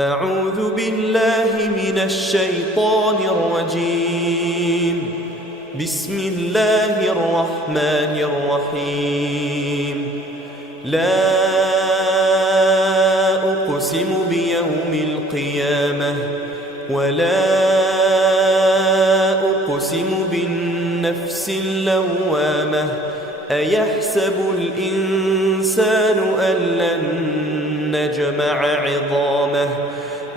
أعوذ بالله من الشيطان الرجيم. بسم الله الرحمن الرحيم. لا أقسم بيوم القيامة ولا أقسم بالنفس اللوامة. أيحسب الإنسان أن لن نجمع عظامه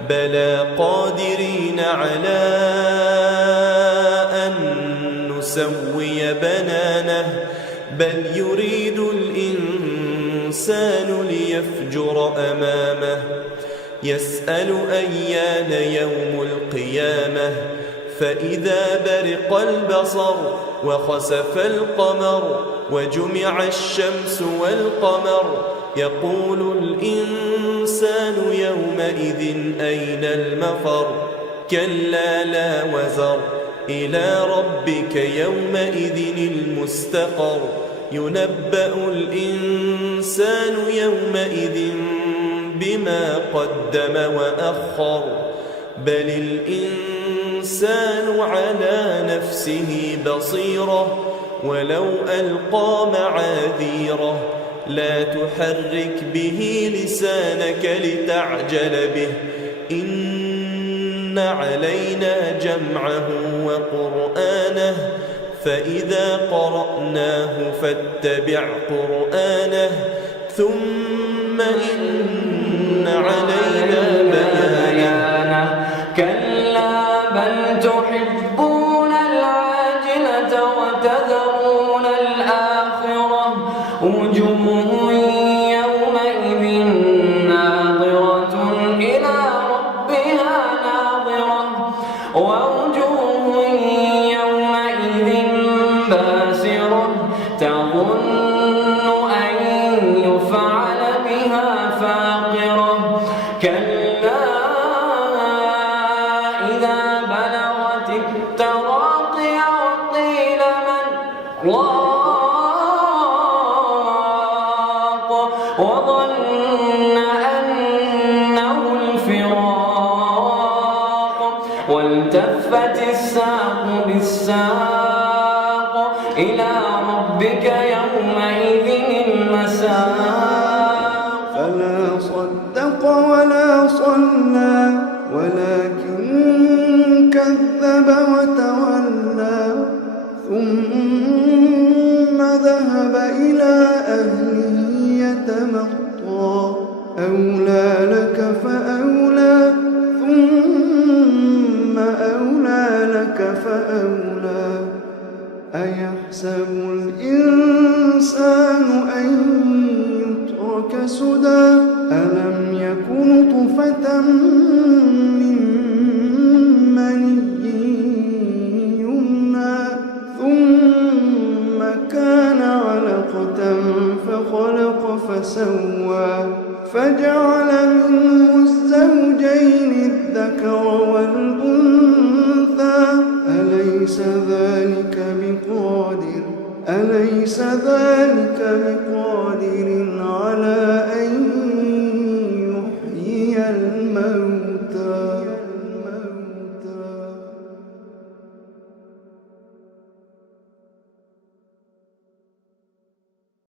بلى قادرين على أن نسوي بنانه بل يريد الإنسان ليفجر أمامه يسأل أيان يوم القيامة فإذا برق البصر وخسف القمر وجمع الشمس والقمر يقول الإنسان يومئذ أين المفر كلا لا وزر إلى ربك يومئذ المستقر ينبأ الإنسان يومئذ بما قدم وأخر بل الإنسان على نفسه بصيرة ولو ألقى معاذيره لا تحرك به لسانك لتعجل به إن علينا جمعه وقرآنه فإذا قرأناه فاتبع قرآنه ثم إن علينا بيانه كلا بل تحبون العاجلة وتذرون الآخرة وجوه يومئذ ناظرة إلى ربها ناظرة ووجوه يومئذ باسرة تظن أن يفعل بها فاقرة كلا إذا بلغت التراقي وقيل من راق وظن أنه الفراق والتفت الساق بالساق إلى ربك يومئذ المساق فلا صدق ولا صلى ولكن كذب وتولى ثم ذهب إلى أهله يتمطى أولى لك فأولى ثم أولى لك فأولى أيحسب الإنسان أن يترك سدى ألم يكن طفة من مني يمنى ثم كان علقة فخلق فسوى فجعل منه الزوجين الذكر والأنثى أليس ذلك بقادر